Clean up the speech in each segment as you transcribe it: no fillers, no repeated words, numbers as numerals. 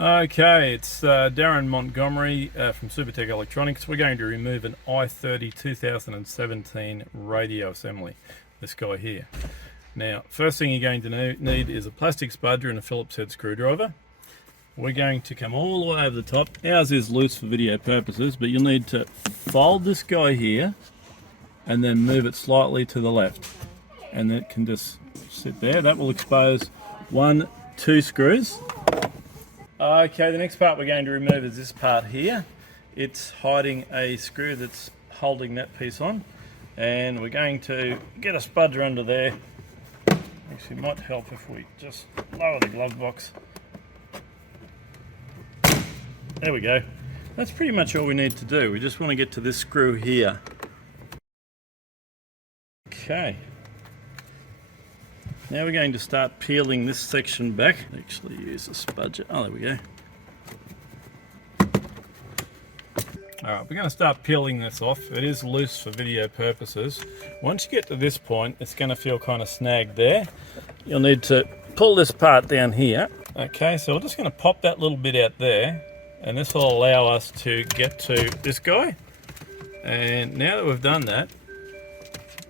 Okay, it's Darren Montgomery from Supertech Electronics. We're going to remove an i30 2017 radio assembly, this guy here. Now, first thing you're going to need is a plastic spudger and a Phillips head screwdriver. We're going to come all the way over the top. Ours is loose for video purposes, but you'll need to fold this guy here and then move it slightly to the left. And it can just sit there. That will expose 2 screws. Okay, the next part we're going to remove is this part here. It's hiding a screw that's holding that piece on, and we're going to get a spudger under there. Actually, it might help if we just lower the glove box. There we go. That's pretty much all we need to do. We just want to get to this screw here. Okay. Now we're going to start peeling this section back. Actually use a spudger. Oh, there we go. Alright, we're going to start peeling this off. It is loose for video purposes. Once you get to this point, it's going to feel kind of snagged there. You'll need to pull this part down here. Okay, so we're just going to pop that little bit out there, and this will allow us to get to this guy. And now that we've done that,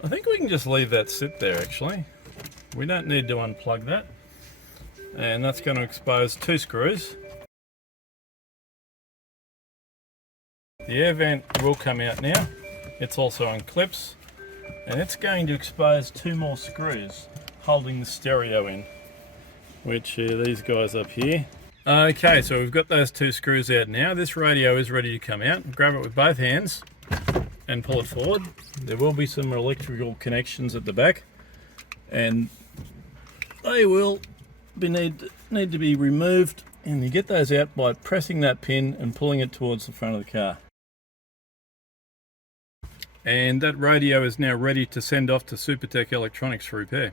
I think we can just leave that sit there actually. We don't need to unplug that, and that's going to expose 2 screws. The air vent will come out now. It's also on clips, and it's going to expose 2 more screws holding the stereo in, which are these guys up here. Okay, so we've got those 2 screws out now. This radio is ready to come out. Grab it with both hands and pull it forward. There will be some electrical connections at the back, and they will need to be removed, and you get those out by pressing that pin and pulling it towards the front of the car. And that radio is now ready to send off to Supertech Electronics for repair.